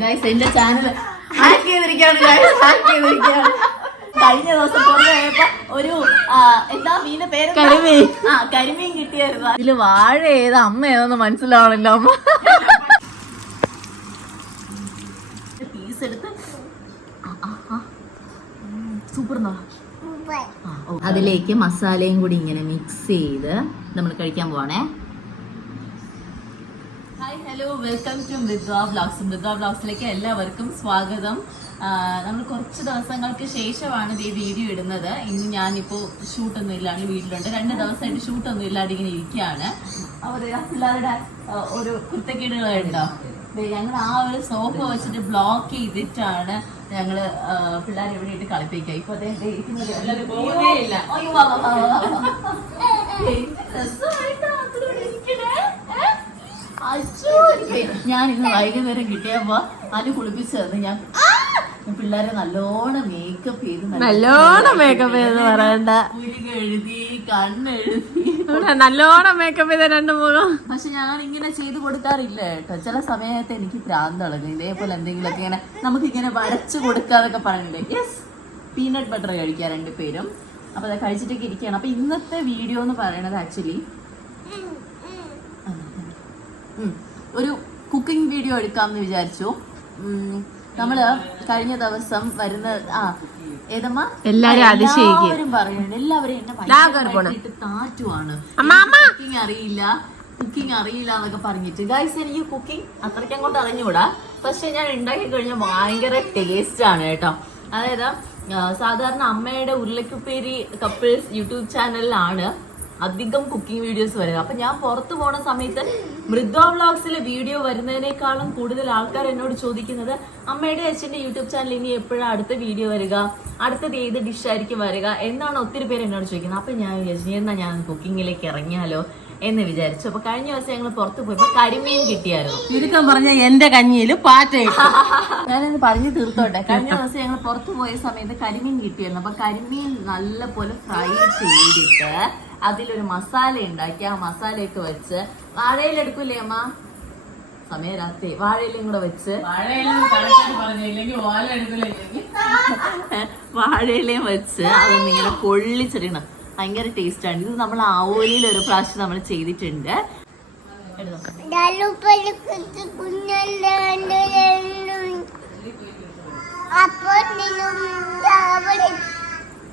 Guys എന്റെ channel hack ചെയ്തിരിക്കുകയാണ് guys hack ചെയ്തിരിക്കുകയാണ്. കഴിഞ്ഞ ദിവസം പുറത്തുപോയപ്പോ ഒരു എന്താ മീന്റെ പേര്? കരിമീൻ. ആ കരിമീൻ കിട്ടിയായിരുന്നു. ഇതിൽ വാഴ ഏത്? അമ്മ ഏതെന്ന് മനസ്സിലാവണല്ലോ അമ്മ. പീസ് എടുത്ത് സൂപ്പർ അതിലേക്ക് മസാലയും കൂടി ഇങ്ങനെ മിക്സ് ചെയ്ത് നമ്മൾ കഴിക്കാൻ പോവാണേ. Hello welcome to Mridva vlogs Mridva വ്ളോഗ്സിലേക്ക് എല്ലാവർക്കും സ്വാഗതം. നമ്മൾ കുറച്ച് ദിവസങ്ങൾക്ക് ശേഷമാണ് ഈ വീഡിയോ ഇടുന്നത്. ഇന്ന് ഞാനിപ്പോൾ ഷൂട്ടൊന്നും ഇല്ലാണ്ട് വീട്ടിലുണ്ട്. രണ്ട് ദിവസമായിട്ട് ഷൂട്ടൊന്നും ഇല്ലാണ്ട് ഇങ്ങനെ ഇരിക്കുകയാണ്. പിള്ളേരുടെ ഒരു കുത്തക്കേടുകളുണ്ടോ ഞങ്ങൾ ആ ഒരു സോഫ വെച്ചിട്ട് ബ്ലോക്ക് ചെയ്തിട്ടാണ് ഞങ്ങൾ പിള്ളേരെ ഇവിടെ ഇട്ട് കളിപ്പിക്കുക. ഇപ്പൊ ദേ ഞാൻ ഇന്ന് വൈകുന്നേരം കിട്ടിയപ്പോ അത് കുളിപ്പിച്ചത് ഞാൻ പിള്ളേരെ നല്ലോണം മേക്കപ്പ് ചെയ്ത് നല്ലോണം മേക്കപ്പ് ചെയ്ത് പറയണ്ട. എഴുതി കണ്ണെഴുതി. നല്ലോണം മേക്കപ്പ് ചെയ്ത രണ്ട് മുഖം. പക്ഷെ ഞാൻ ഇങ്ങനെ ചെയ്ത് കൊടുക്കാറില്ല കേട്ടോ. ചില സമയത്ത് എനിക്ക് പ്രാന്തളഞ്ഞു ഇതേപോലെ എന്തെങ്കിലുമൊക്കെ ഇങ്ങനെ നമുക്ക് ഇങ്ങനെ വരച്ചു കൊടുക്കാതൊക്കെ പറഞ്ഞില്ലേ യെസ് പീനട്ട് ബട്ടർ കഴിക്കുക രണ്ടുപേരും. അപ്പൊ അത് കഴിച്ചിട്ടൊക്കെ ഇരിക്കുകയാണ്. അപ്പൊ ഇന്നത്തെ വീഡിയോ എന്ന് പറയുന്നത് ആക്ച്വലി ഒരു കുക്കിംഗ് വീഡിയോ എടുക്കാമെന്ന് വിചാരിച്ചു. നമ്മൾ കഴിഞ്ഞ ദിവസം വരുന്ന ആ ഏതമ്മ? എല്ലാരും അതിശയിക്കും. എല്ലാവരും പറയുന്നുണ്ട് എല്ലാവരും എന്നെ താറ്റുവാണ്. കുക്കിംഗ് അറിയില്ല. കുക്കിംഗ് അറിയില്ല എന്നൊക്കെ പറഞ്ഞിട്ട്. ഗൈസ് എനിക്ക് കുക്കിംഗ് അത്രയ്ക്ക് അങ്ങോട്ട് അറിഞ്ഞുകൂടാ. പക്ഷെ ഞാൻ ഉണ്ടാക്കി കഴിഞ്ഞാൽ ഭയങ്കര ടേസ്റ്റ് ആണ് കേട്ടോ. അതായത് സാധാരണ അമ്മയുടെ ഉരുളക്കുപ്പേരി കപ്പിൾസ് യൂട്യൂബ് ചാനലിലാണ് അധികം കുക്കിംഗ് വീഡിയോസ് വരിക. അപ്പൊ ഞാൻ പുറത്തു പോണ സമയത്ത് മൃദ്വ വ്ളോഗ്സിലെ വീഡിയോ വരുന്നതിനേക്കാളും കൂടുതൽ ആൾക്കാർ എന്നോട് ചോദിക്കുന്നത് അമ്മയുടെ അച്ഛന്റെ യൂട്യൂബ് ചാനൽ ഇനി എപ്പോഴാണ് അടുത്ത വീഡിയോ വരിക? അടുത്തത് ഏത് ഡിഷായിരിക്കും വരിക? എന്നാണ് ഒത്തിരി പേര് എന്നോട് ചോദിക്കുന്നത്. അപ്പം ഞാൻ വിചാരിച്ചു എന്നാൽ ഞാൻ കുക്കിങ്ങിലേക്ക് ഇറങ്ങിയാലോ? എന്ന് വിചാരിച്ചു. അപ്പൊ കഴിഞ്ഞ ദിവസം ഞങ്ങൾ പുറത്തു പോയപ്പോ കരിമീൻ കിട്ടിയായിരുന്നു. ചുരുക്കം പറഞ്ഞ എന്റെ കഞ്ഞിയിൽ പാറ്റ ഞാനത് പറഞ്ഞു തീർത്തോട്ടെ. കഴിഞ്ഞ ദിവസം ഞങ്ങൾ പുറത്തു പോയ സമയത്ത് കരിമീൻ കിട്ടിയായിരുന്നു. അപ്പൊ കരിമീൻ നല്ല പോലെ ഫ്രൈ ചെയ്തിട്ട് അതിലൊരു മസാല ഉണ്ടാക്കി ആ മസാലയൊക്കെ വെച്ച് വാഴയിലെടുക്കൂലേ അമ്മ സമയം രാത്രി വാഴയിലും കൂടെ വെച്ച് വാഴയിലയും വെച്ച് അതൊന്നിങ്ങനെ പൊള്ളിച്ചെറിയണം ഭയങ്കര ടേസ്റ്റ് ആണ് ഇത് നമ്മൾ ആവോലിയിൽ ഒരു പ്രാവശ്യം നമ്മൾ ചെയ്തിട്ടുണ്ട് അപ്പോൾ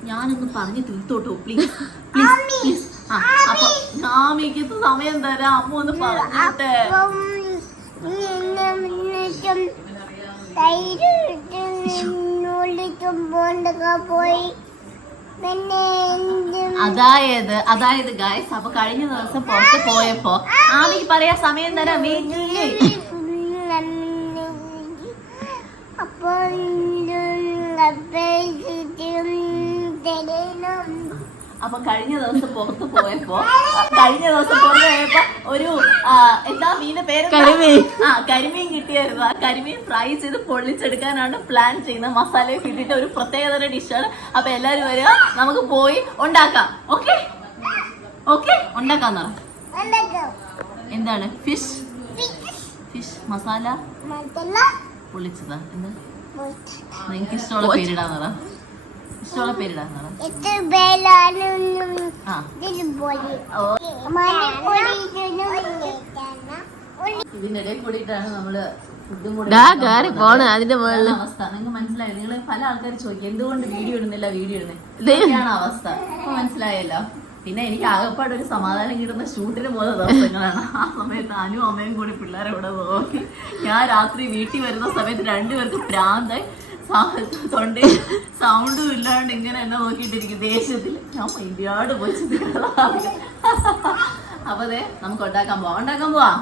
ഞാനൊന്ന് പറഞ്ഞ് തീർത്തോട്ടോ പ്ലീസ് പ്ലീസ് പ്ലീസ് ആ അപ്പൊ മാമിക്ക് സമയം തരാം. അമ്മ ഒന്ന് പറഞ്ഞിട്ട്. പോയി. അതായത് അതായത് ഗായ്സ് അപ്പൊ കഴിഞ്ഞ ദിവസം പുറത്ത് പോയപ്പോ ആമിക്ക് പറയാ സമയം തരാം. അപ്പൊ അപ്പൊ കഴിഞ്ഞ ദിവസം പുറത്ത് പോയപ്പോ കഴിഞ്ഞ ദിവസം പുറത്ത് പോയപ്പോ ഒരു എന്താ മീന്റെ പേര് കരിമീൻ. ആ കരിമീൻ കിട്ടിയായിരുന്നു. ആ കരിമീൻ ഫ്രൈ ചെയ്ത് പൊള്ളിച്ചെടുക്കാനാണ് പ്ലാൻ ചെയ്യുന്നത്. മസാലയൊക്കെ ഇട്ടിട്ട് ഒരു പ്രത്യേകതര ഡിഷാണ് അപ്പൊ എല്ലാരും വരിക. നമുക്ക് പോയി ഉണ്ടാക്കാം. ഓക്കെ ഓക്കെ ഉണ്ടാക്കാം എന്താണ്? Fish fish masala? പൊള്ളിച്ചതാ. എന്താ? നിങ്ങൾക്ക് ഇഷ്ടമുള്ള പേരിടാന്നതാ ഇഷ്ടമുള്ള കൂടിയിട്ടാണ് നമ്മൾ പോകുന്നത്. പോണ് അതിന്റെ മുകളിൽ അവസ്ഥ. നിങ്ങൾക്ക് മനസ്സിലായി? നിങ്ങൾ പല ആൾക്കാർ ചോദിക്കും എന്തുകൊണ്ട് വീഡിയോ ഇടുന്നില്ല വീഡിയോ ഇടുന്നില്ല ഇതാണ് അവസ്ഥ. അപ്പൊ മനസ്സിലായല്ലോ. പിന്നെ എനിക്ക് ആകെപ്പാട് ഒരു സമാധാനം കിട്ടുന്ന ഷൂട്ടിന് പോകുന്ന ദിവസങ്ങളാണ്. ആ സമയത്ത് അനു അമ്മയും കൂടി പിള്ളേരെ ഇവിടെ നോക്കി. ഞാൻ രാത്രി വീട്ടിൽ വരുന്ന സമയത്ത് രണ്ടുപേർക്ക് പ്രാന്തായി തൊണ്ട സൗണ്ടും ഇല്ലാണ്ട് ഇങ്ങനെ എന്നെ നോക്കിയിട്ടിരിക്കും. ദേഷ്യത്തിൽ ഞാൻ മൈൻഡിയാട് പോയി അപ്പൊ അതെ നമുക്ക് ഉണ്ടാക്കാൻ പോവാം. ഉണ്ടാക്കാൻ പോവാം?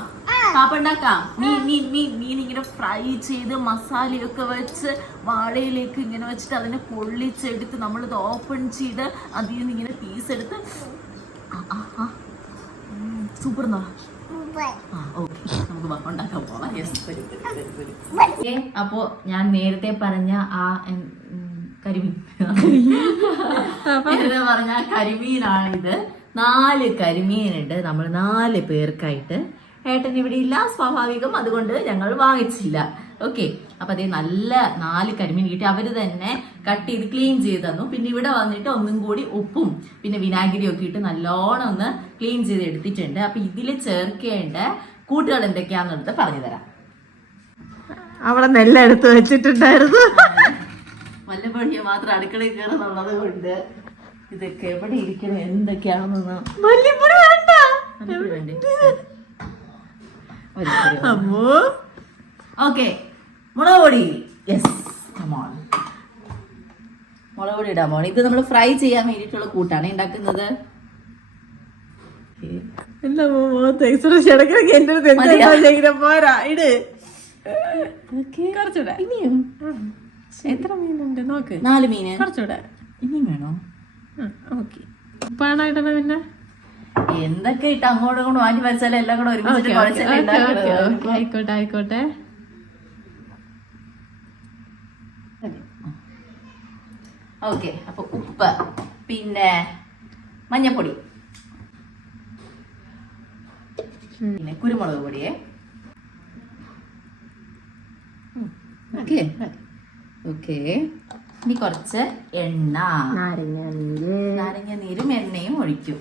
പാപ്പ ഉണ്ടാക്കാം. മീൻ മീൻ മീൻ മീൻ ഇങ്ങനെ ഫ്രൈ ചെയ്ത് മസാലയൊക്കെ വെച്ച് വാഴയിലേക്ക് ഇങ്ങനെ വെച്ചിട്ട് അതിനെ പൊള്ളിച്ചെടുത്ത് നമ്മളിത് ഓപ്പൺ ചെയ്ത് അതിൽ നിന്ന് ഇങ്ങനെ പീസ് എടുത്ത് സൂപ്പർ എന്നാ അപ്പോ ഞാൻ നേരത്തെ പറഞ്ഞ ആ കരിമീൻ. നേരത്തെ പറഞ്ഞ കരിമീനാണിത്. നാല് കരിമീനുണ്ട്. നമ്മൾ നാല് പേർക്കായിട്ട് ഏട്ടൻ ഇവിടെ ഇല്ല സ്വാഭാവികം. അതുകൊണ്ട് ഞങ്ങൾ വാങ്ങിച്ചില്ല. ഓക്കെ അപ്പൊ അതേ നല്ല നാല് കരിമീൻ കിട്ടി അവർ തന്നെ കട്ട് ചെയ്ത് ക്ലീൻ ചെയ്ത് തന്നു. പിന്നെ ഇവിടെ വന്നിട്ട് ഒന്നും കൂടി ഉപ്പും പിന്നെ വിനാഗിരി ഒക്കെ ഇട്ട് നല്ലോണം ഒന്ന് ക്ലീൻ ചെയ്ത് എടുത്തിട്ടുണ്ട്. അപ്പൊ ഇതിൽ ചേർക്കേണ്ട കൂട്ടുകൾ എന്തൊക്കെയാന്നുള്ളത് പറഞ്ഞു തരാം. അവിടെ നെല്ലെടുത്ത് വെച്ചിട്ടുണ്ടായിരുന്നു. വല്ലപ്പോഴേ മാത്രം അടുക്കളയിൽ കയറുന്നുള്ളത് കൊണ്ട്. ഇതൊക്കെ എവിടെ ഇരിക്കണം? എന്തൊക്കെയാണെന്ന് വേണ്ട. വേണ്ടേ? അമ്മോ. ഓക്കെ മുളക് പൊടി. യെസ് കമോൺ മുളക് പൊടി ഇടാൻ പോണം ഇത് നമ്മൾ ഫ്രൈ ചെയ്യാൻ വേണ്ടിയിട്ടുള്ള കൂട്ടാണ്. ഉണ്ടാക്കുന്നത് പോരാ. ഇട്. കുറച്ചുകൂടെ. ഇനിയും? എത്ര മീനുണ്ട്? നോക്ക്. നാല് മീന്. കുറച്ചുകൂടെ. ഇനിയും വേണോ? ഓക്കെ ഇടണ പിന്നെ? എന്തൊക്കെ ഇട്ട് അങ്ങോട്ടും ഇങ്ങോട്ടും മാറ്റി വരച്ചാലും എല്ലാം കൂടെ. ഓക്കെ ആയിക്കോട്ടെ ആയിക്കോട്ടെ. ഓക്കെ അപ്പൊ ഉപ്പ് പിന്നെ മഞ്ഞപ്പൊടി. പിന്നെ കുരുമുളക് പൊടിയെ. ഓക്കെ. ഓക്കെ. ഇനി കുറച്ച് എണ്ണ. നാരങ്ങ നീര്. നാരങ്ങ നീരും എണ്ണയും ഒഴിക്കും.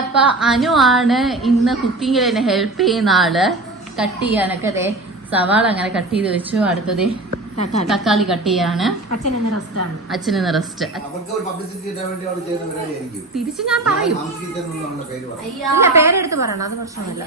അപ്പ അനു ആണ് ഇന്ന് കുക്കിങ്ങിൽ എന്നെ ഹെൽപ്പ് ചെയ്യുന്ന ആൾ. കട്ട് ചെയ്യാനൊക്കെ അതെ സവാള അങ്ങനെ കട്ട് ചെയ്ത് വെച്ചു. അടുത്തത് തക്കാളി. കട്ട് ചെയ്യാണ്. അച്ഛൻ ഇന്ന് റെസ്റ്റ് തിരിച്ച് ഞാൻ പറയും. സംസ്കൃതം പേര് പറയും. പേരെടുത്ത് പറയണം. അത് പ്രശ്നമില്ല.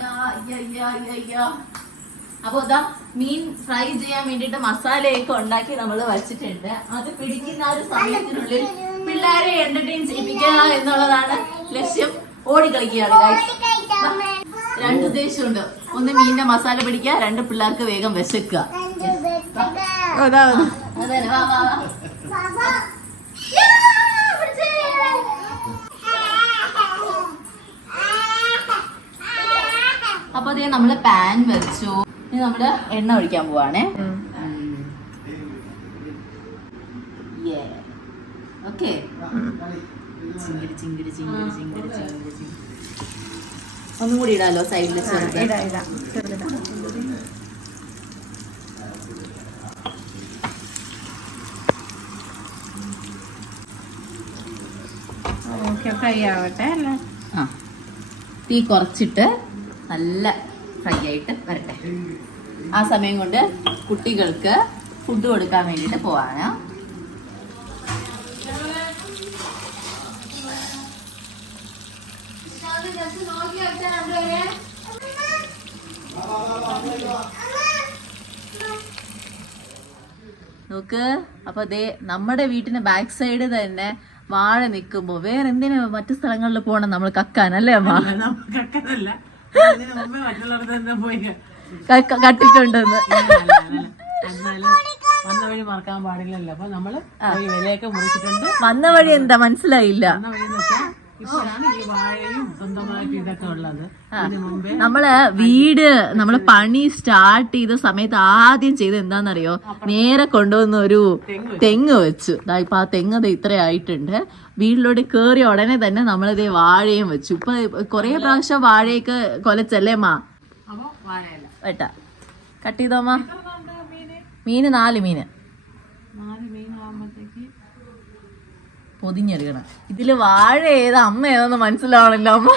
അപ്പൊ ഇതാ മീൻ ഫ്രൈ ചെയ്യാൻ വേണ്ടിട്ട് മസാലയൊക്കെ ഉണ്ടാക്കി നമ്മൾ വെച്ചിട്ടുണ്ട്. അത് പിടിക്കുന്ന ആ ഒരു സമയത്തിനുള്ളിൽ പിള്ളേരെ എന്റർടൈൻ ചെയ്യിപ്പിക്കുക എന്നുള്ളതാണ് ലക്ഷ്യം. ഓടിക്കളിക്കുകയാണ് കളിക്കുകയാണ് രണ്ട് ഉദ്ദേശമുണ്ട്. ഒന്ന് മീനിന്റെ മസാല പിടിക്കുക രണ്ട് പിള്ളേർക്ക് വേഗം വിശക്കുക. അപ്പൊ അതേ നമ്മൾ പാൻ വെച്ചു. ഇനി നമ്മൾ എണ്ണ ഒഴിക്കാൻ പോവാണേ. ഓക്കെ ചിങ്കിടി ചിങ്കിടി ചിങ്കിടി ചിങ്കിടി ചിങ്കിടി ചിങ്കിടി. ഒന്നും കൂടി ഇടാലോ സൈഡിൽ ചെറുത്? ഫ്രൈ ആവട്ടെ അല്ലേ? ആ. തീ കുറച്ചിട്ട് നല്ല ഫ്രൈ ആയിട്ട് വരട്ടെ. ആ സമയം കൊണ്ട് കുട്ടികൾക്ക് ഫുഡ് കൊടുക്കാൻ വേണ്ടിയിട്ട് പോവാണ്. നോക്ക് അപ്പൊ ദേ നമ്മുടെ വീട്ടിന്റെ ബാക്ക് സൈഡ് തന്നെ വാഴ നിൽക്കുമ്പോ വേറെ എന്തിനാ മറ്റു സ്ഥലങ്ങളിൽ പോണം നമ്മൾ കക്കാൻ അല്ലേ അമ്മ? കട്ടിട്ടുണ്ടെന്ന് വന്ന വഴി മറക്കാൻ പാടില്ലല്ലോ. അപ്പൊ നമ്മൾ ഒരു വിലയൊക്കെ മുറിച്ചിട്ടുണ്ട്. വന്ന വഴി എന്താ? മനസ്സിലായില്ല. വന്ന വഴി നമ്മൾ വീട് നമ്മൾ പണി സ്റ്റാർട്ട് ചെയ്ത സമയത്ത് ആദ്യം ചെയ്ത് എന്താണെന്നറിയോ? നേരെ കൊണ്ടുവന്ന ഒരു തെങ്ങ് വെച്ചു. ഇപ്പൊ ആ തെങ്ങ് ദേ ഇത്ര ആയിട്ടുണ്ട്. വീട്ടിലോട്ട് കേറിയ ഉടനെ തന്നെ നമ്മളിതേ വാഴയും വെച്ചു. ഇപ്പൊ കൊറേ പ്രാവശ്യം വാഴയൊക്കെ കൊലച്ചല്ലേ മാ? വേട്ട. കട്ട് ചെയ്തോ മാ? മീന് നാല് മീന് നാല് മീനാകുമ്പോഴത്തേക്ക് പൊതിഞ്ഞെറിയണം ഇതിൽ വാഴ ഏതാ? അമ്മ ഏതാന്ന് മനസ്സിലാവണല്ലോ അമ്മ.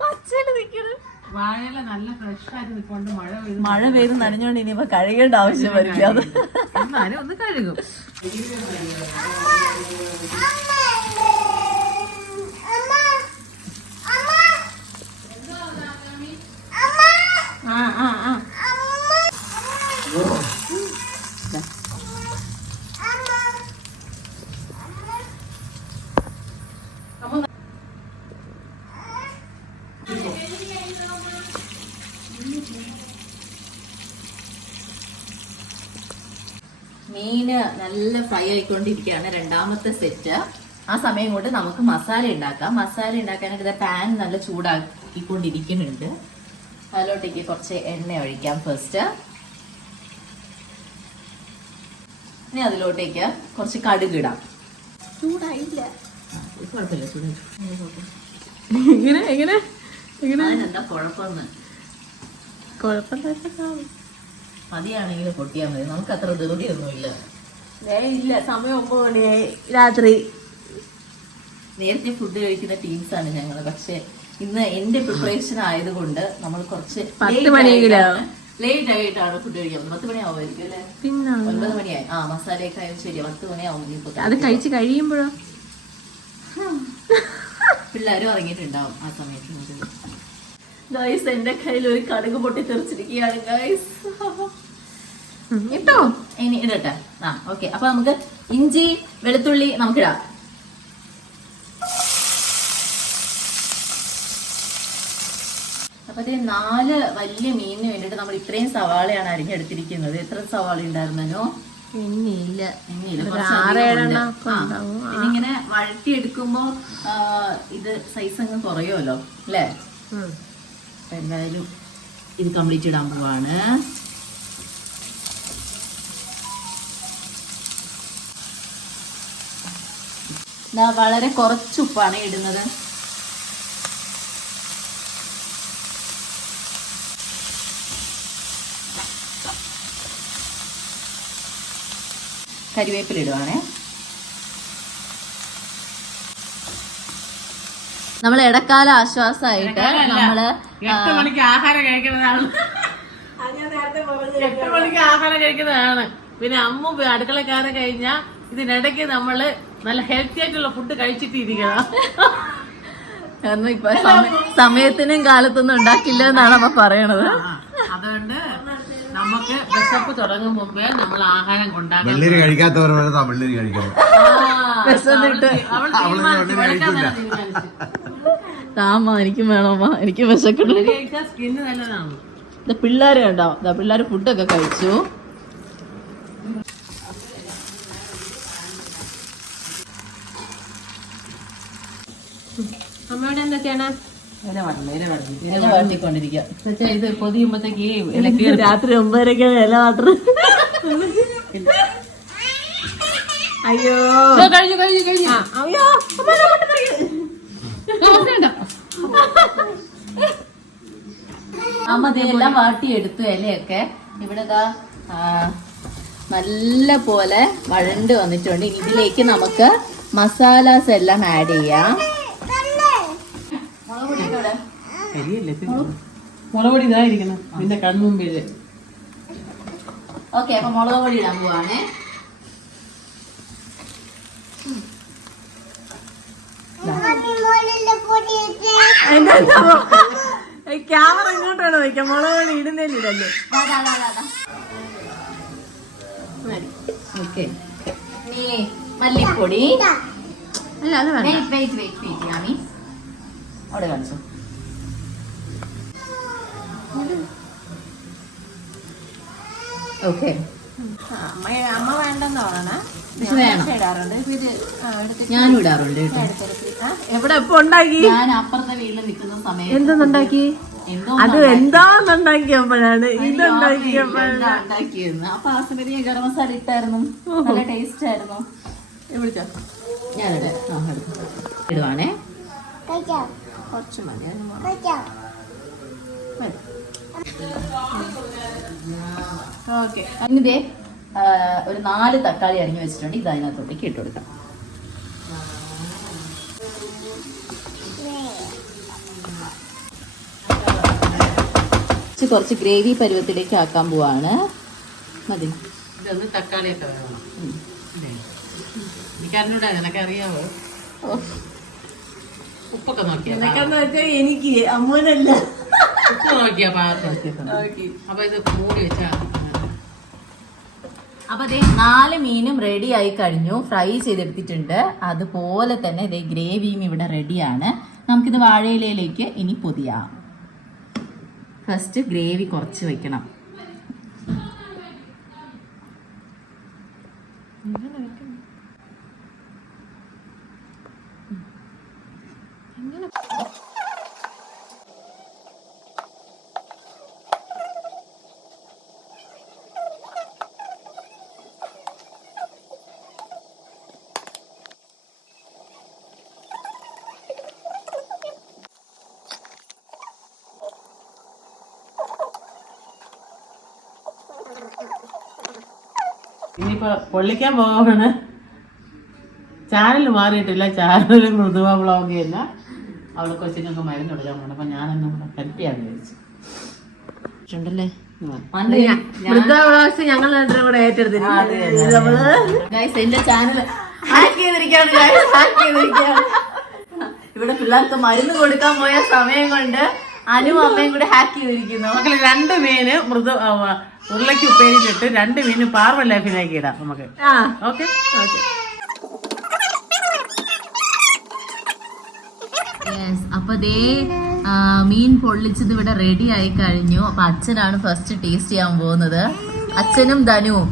പച്ചയിൽ നിക്കണ്. വാഴയില നല്ല ഫ്രഷ് ആയിട്ട് നിൽക്കൊണ്ട് മഴ പെയ്ത് മഴ പെയ്ത് നനഞ്ഞോണ്ട് ഇനിയിപ്പോ കഴുകേണ്ട ആവശ്യം വരില്ല. അത് ഒന്ന് കഴുകും. ആയിക്കൊണ്ടിരിക്കുകയാണ് രണ്ടാമത്തെ സെറ്റ്. ആ സമയം കൊണ്ട് നമുക്ക് മസാല ഉണ്ടാക്കാം. മസാല ഉണ്ടാക്കാനായിട്ട് പാൻ നല്ല ചൂടാക്കിക്കൊണ്ടിരിക്കുന്നുണ്ട്. അതിലോട്ടേക്ക് കുറച്ച് എണ്ണ ഒഴിക്കാം ഫസ്റ്റ് ഇനി അതിലോട്ടേക്ക് കുറച്ച് കടുക് ഇടാം. ചൂടായില്ല? കുഴപ്പമില്ല ചൂടായി എങ്ങനെ എങ്ങനെ അതിനെന്താ കുഴപ്പമെന്ന്? കുഴപ്പമില്ലാത്ത. മതിയാണെങ്കിൽ പൊട്ടിയാൽ മതി. നമുക്ക് അത്ര ധൃതിയൊന്നുമില്ല. ഇല്ല സമയം ഒമ്പത് മണിയായി രാത്രി. നേരത്തെ ഫുഡ് കഴിക്കുന്ന ആണ് ഞങ്ങൾ പക്ഷെ ഇന്ന് എന്റെ പ്രിപ്പറേഷൻ ആയതുകൊണ്ട് നമ്മൾ കുറച്ച് പത്ത് മണിയെങ്കിലും? ലേറ്റ് ആയിട്ടാണ് ഫുഡ് കഴിക്കുന്നത് പത്ത് മണിയാവുമായിരിക്കും അല്ലേ? പിന്നെ. ഒൻപത് മണിയായി ആ മസാലയൊക്കെ ആയാലും ശരി പത്ത് മണിയാവും അത് കഴിച്ച് കഴിയുമ്പോഴോ? പിള്ളേരും ഇറങ്ങിയിട്ടുണ്ടാവും ആ സമയത്ത് ഗൈസ് എന്റെ കയ്യിൽ ഒരു കടുക് പൊട്ടി തെറിച്ചിരിക്കുകയാണ് ഗൈസ് ഇട്ടോ ഇനി ഇടട്ടെ. ആ ഓക്കെ. അപ്പൊ നമുക്ക് ഇഞ്ചി വെളുത്തുള്ളി നമുക്കിടാം. അപ്പൊ ഇത് നാല് വലിയ മീനിന് വേണ്ടിയിട്ട് നമ്മൾ ഇത്രയും സവാളയാണ് അരിഞ്ഞെടുത്തിരിക്കുന്നത്. എത്ര സവാള ഉണ്ടായിരുന്നോ എണ്ണിയില്ല. ഇതിങ്ങനെ വഴറ്റിയെടുക്കുമ്പോ ആ, ഇത് സൈസ് അങ്ങ് കുറയുമല്ലോ അല്ലേ. എന്തായാലും ഇത് കംപ്ലീറ്റ് ഇടാൻ പോവാണ്. ദാ വളരെ കുറച്ച് ഉപ്പാണ് ഇടുന്നത്. കരിവേപ്പില ഇടുവാണേ. നമ്മൾ ഇടക്കാല ആശ്വാസമായിട്ട് നമ്മൾ എട്ട് മണിക്ക് ആഹാരം കഴിക്കുന്നതാണ്. എട്ട് മണിക്ക് ആഹാരം കഴിക്കുന്നതാണ്. പിന്നെ അമ്മ അടുക്കള കയറി കഴിഞ്ഞാൽ ഇതിനിടയ്ക്ക് നമ്മൾ നല്ല ഹെൽത്തി ആയിട്ടുള്ള ഫുഡ് കഴിച്ചിട്ട് ഇരിക്കണം കാരണം ഇപ്പൊ സമയത്തിനും കാലത്തൊന്നും ഉണ്ടാക്കില്ല എന്നാണ് അമ്മ പറയണത്. അതുകൊണ്ട് നമുക്ക് വിശപ്പ് തുടങ്ങും മുമ്പേ നമ്മൾ ആഹാരം കൊണ്ടാകും വെള്ളരി കഴിക്കാത്തവർ കഴിക്കണം. താമ എനിക്കും വേണോമ്മ എനിക്ക് വിശക്കുള്ളൂ. സ്കിന്ന് നല്ലതാണ്. പിള്ളേരെ ഉണ്ടാവും പിള്ളേര് ഫുഡൊക്കെ കഴിച്ചു. അമ്മയുടെ എന്തൊക്കെയാണ്? ഇത് പൊതിയുമ്പോഴത്തേക്ക് ഇല കീറി രാത്രി ഒമ്പതരക്ക് ഇല മാത്രം അയ്യോ. കഴിഞ്ഞു കഴിഞ്ഞു കഴിഞ്ഞു. അയ്യോ അമ്മ ഇതെല്ലാം വാട്ടിയെടുത്തു ഇലയൊക്കെ. ഇവിടെ ദാ നല്ല പോലെ വഴണ്ട് വന്നിട്ടുണ്ട്. ഇതിലേക്ക് നമുക്ക് മസാലാസ് എല്ലാം ആഡ് ചെയ്യാം മുളക് പൊടിയൊക്കെ ഇവിടെ. കരിയല്ലേ മുളക് പൊടി ഇതായിരിക്കണം നിന്റെ കൺമുമ്പിൽ. ഓക്കെ അപ്പൊ മുളക് പൊടി ഇടാൻ പോവാണേ. ക്യാമറ ഇങ്ങോട്ടാണ് വയ്ക്കാം? മുളക് പൊടി ഇടുന്നില്ലല്ലേ ഓക്കെ. നീ മല്ലിപ്പൊടി. അല്ല അത് വേണ്ട. Wait wait wait wait Yami അവിടെ കാണിച്ചു. ഓക്കെ. അമ്മ വേണ്ടെന്ന് പറയണേ ഞാനും ഇടാറുണ്ട് എവിടെ ഇപ്പൊ ഉണ്ടാക്കി? ഞാൻ അപ്പുറത്തെ വീട്ടിൽ നിൽക്കുന്ന സമയത്ത് എന്തെന്നുണ്ടാക്കി? എന്തോ അത് എന്താന്നുണ്ടാക്കിയപ്പോഴാണ്. ഇതുണ്ടാക്കിയപ്പോഴാണ് അപ്പൊ ആ സമയത്ത് ഞാൻ ഗരം മസാല ഇട്ടായിരുന്നു. നല്ല ടേസ്റ്റ് ആയിരുന്നു. വിളിച്ചോ? ഞാനിടാം ഇടുവാണേ. കുറച്ച് മതി മതി. ഓക്കെ. അതിന്റെ ഒരു നാല് തക്കാളി അരിഞ്ഞു വെച്ചിട്ടുണ്ട്. ഇത് അതിനകത്തോട്ടേക്ക് ഇട്ട് കൊടുക്കാം. കുറച്ച് ഗ്രേവി പരുവത്തിലേക്ക് ആക്കാൻ പോവാണ്. മതി. ഇതൊന്ന് തക്കാളിയൊക്കെ വേണം? എനിക്കറിഞ്ഞൂടാ നിനക്കറിയാവോ? അറിയാവോ ഉപ്പൊക്കെ നോക്കിയാ എനിക്ക് അമ്മൂനല്ല ഉപ്പ് നോക്കിയാ അപ്പൊ ഇത് കൂടി വെച്ചാ അപ്പൊ അതേ നാല് മീനും റെഡി ആയി കഴിഞ്ഞു. ഫ്രൈ ചെയ്തെടുത്തിട്ടുണ്ട്. അതുപോലെ തന്നെ ഇതേ ഗ്രേവിയും ഇവിടെ റെഡിയാണ് നമുക്കിത് വാഴയിലയിലേക്ക് ഇനി പൊതിയാം. ഫസ്റ്റ് ഗ്രേവി കുറച്ച് വെക്കണം. ഇനിയിപ്പോ പൊള്ളിക്കാൻ പോവാണ്. ചാനൽ മാറിയിട്ടില്ല. ചാനൽ മൃദുവ ബ്ലോഗ് അല്ല അവിടെ കൊച്ചിനൊക്കെ മരുന്ന് കൊടുക്കാൻ പോകണം അപ്പൊ ഞാനൊന്നും കൂടെ ഹെൽപ്പ് ചെയ്യാന്ന് വിചാരിച്ചു. ഉണ്ടല്ലേ ഞങ്ങൾ കൂടെ എന്റെ ചാനൽ ഹാക്ക് ഹാക്ക് ഇവിടെ പിള്ളേർക്ക് മരുന്ന് കൊടുക്കാൻ പോയ സമയം കൊണ്ട് അനു അമ്മയും കൂടെ ഹാക്ക് ചെയ്തിരിക്കുന്നു. മക്കളെ രണ്ട് മീന് മൃദു ഉരുളയ്ക്ക് ഉപ്പേരിയിലിട്ട് രണ്ട് മീന് പാർവ ലൈഫിലേക്ക് ഇടാം നമുക്ക്. ഓക്കെ? അപ്പൊ ദേ മീൻ പൊള്ളിച്ചത് ഇവിടെ റെഡി ആയി കഴിഞ്ഞു. അപ്പൊ അച്ഛനാണ് ഫസ്റ്റ് ടേസ്റ്റ് ചെയ്യാൻ പോകുന്നത്. അച്ഛനും ധനുവും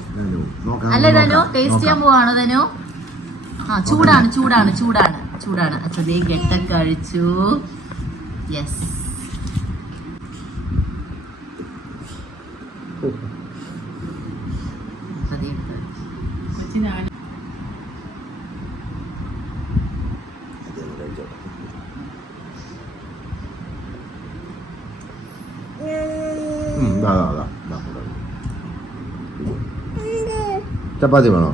അല്ല അല്ലേ ധനു? ടേസ്റ്റ് ചെയ്യാൻ പോവാണോ ധനു? ആ ചൂടാണ് ചൂടാണ് ചൂടാണ് ചൂടാണ്. അച്ഛൻ ദേ ഗെട്ടൊക്കെ കഴിച്ചു. യെസ് കൊച്ചിനാണ് ഉം, ദാ, ദാ, ദാ, ദാ, ദാ. ചപ്പാത്തി വേണോ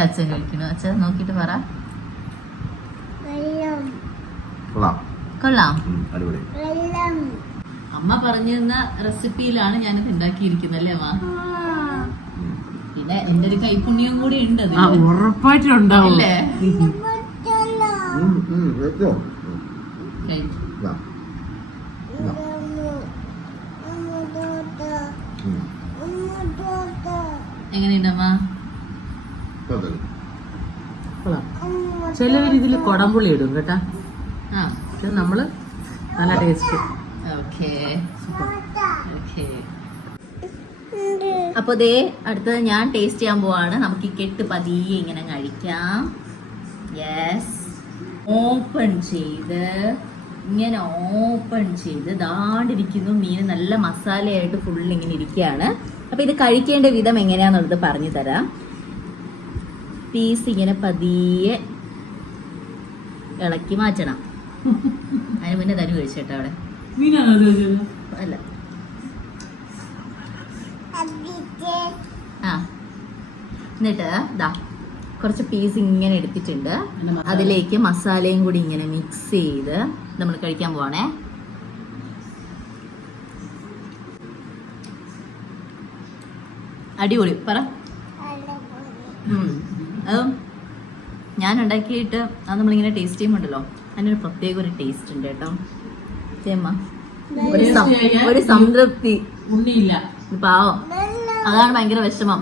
അച്ഛൻ കഴിക്കണു. അച്ഛൻ നോക്കിട്ട് പറ. കൊള്ളാം. കൊള്ളാം. അടിപൊളി. അമ്മ പറഞ്ഞു തന്ന റെസിപ്പിയിലാണ് ഞാനിത് ഉണ്ടാക്കിയിരിക്കുന്നത് അല്ലേ വാ. പിന്നെ എന്റെ ഒരു കൈപുണ്യം കൂടി ഉണ്ട് ഉറപ്പായിട്ടുണ്ടാവും അല്ലേ? പൊട്ടലോ ഉം, ഉം, വെച്ചോ. ഉം, കഴിച്ചു. ദാ. ദാ. ഉം. എങ്ങനെയുണ്ടമ്മ കുഴപ്പമില്ല. കൊള്ളാം. ചിലവർ ഇതിൽ കൊടംപുളി ഇടും കേട്ടാ. ആ. ഇത് നമ്മൾ നല്ല ടേസ്റ്റ്. ഓക്കേ. ഓക്കേ. അപ്പൊ ദേ അടുത്തത് ഞാൻ ടേസ്റ്റ് ചെയ്യാൻ പോവാണ്. നമുക്ക് ഈ കെട്ട് പതിയെ ഇങ്ങനെ കഴിക്കാം. യെസ് ഓപ്പൺ ചെയ്ത്. ഇങ്ങനെ ഓപ്പൺ ചെയ്ത്. ദാണ്ടിരിക്കുന്നു. മീൻ നല്ല മസാലയായിട്ട് ഫുൾ ഇങ്ങനെ ഇരിക്കുകയാണ്. അപ്പൊ ഇത് കഴിക്കേണ്ട വിധം എങ്ങനെയാന്നുള്ളത് പറഞ്ഞു തരാം പീസ് ഇങ്ങനെ പതിയെ ഇളക്കി മാറ്റണം. അതിന് മുന്നേ തനു കഴിച്ചേട്ടോ അവിടെ. അല്ല. ആ. എന്നിട്ട് ദാ കുറച്ച് പീസ് ഇങ്ങനെ എടുത്തിട്ടുണ്ട്. അതിലേക്ക് മസാലയും കൂടി ഇങ്ങനെ മിക്സ് ചെയ്ത് നമ്മൾ കഴിക്കാൻ പോവാണേ. അടിപൊളി. പറ. അതും ഞാൻ ഉണ്ടാക്കിയിട്ട് അത് നമ്മളിങ്ങനെ ടേസ്റ്റ് ചെയ്യുമ്പോണ്ടല്ലോ അതിനൊരു പ്രത്യേക ഒരു ടേസ്റ്റ് ഉണ്ട് കേട്ടോ. ഒരു ഒരു സംതൃപ്തി. പാവം. അതാണ് ഭയങ്കര വിഷമം.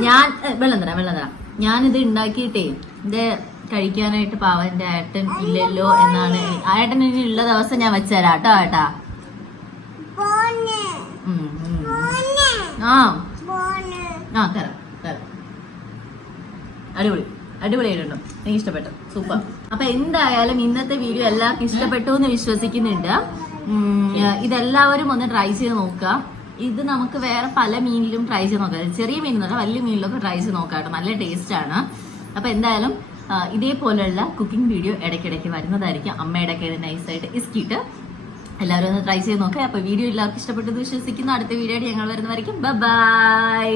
ഞാൻ വെള്ളം തരാം വെള്ളം തരാം. ഞാനിത് ഉണ്ടാക്കിയിട്ടേ ഇത് കഴിക്കാനായിട്ട് പാവന്റെ ഏട്ടൻ ഇല്ലല്ലോ എന്നാണ്. ആ ഏട്ടൻ ഇനി ഉള്ള ദിവസം ഞാൻ വെച്ചുതരാം കേട്ടോ ഏട്ടാ. ആ. ആ തരാം തരാം. അടിപൊളി. അടിപൊളിയായിട്ടുണ്ടോ. എനിക്ക് ഇഷ്ടപ്പെട്ടു. സൂപ്പർ. അപ്പൊ എന്തായാലും ഇന്നത്തെ വീഡിയോ എല്ലാവർക്കും ഇഷ്ടപ്പെട്ടു എന്ന് വിശ്വസിക്കുന്നുണ്ട്. ഇതെല്ലാവരും ഒന്ന് ട്രൈ ചെയ്ത് നോക്കുക. ഇത് നമുക്ക് വേറെ പല മീനിലും ട്രൈ ചെയ്ത് നോക്കാം. ചെറിയ മീനിന്നല്ല വലിയ മീനിലൊക്കെ ട്രൈ ചെയ്ത് നോക്കാം കേട്ടോ. നല്ല ടേസ്റ്റ് ആണ്. അപ്പൊ എന്തായാലും ഇതേപോലെയുള്ള കുക്കിംഗ് വീഡിയോ ഇടയ്ക്കിടയ്ക്ക് വരുന്നതായിരിക്കും. അമ്മയുടെ ഒക്കെ നൈസായിട്ട് ഇസ്കിട്ട്. എല്ലാവരും ഒന്ന് ട്രൈ ചെയ്ത് നോക്കുക അപ്പൊ വീഡിയോ എല്ലാവർക്കും ഇഷ്ടപ്പെട്ടത് എന്ന് വിശ്വസിക്കുന്നു. അടുത്ത വീഡിയോ ആയിട്ട് ഞങ്ങൾ വരുന്നതായിരിക്കും. ബൈ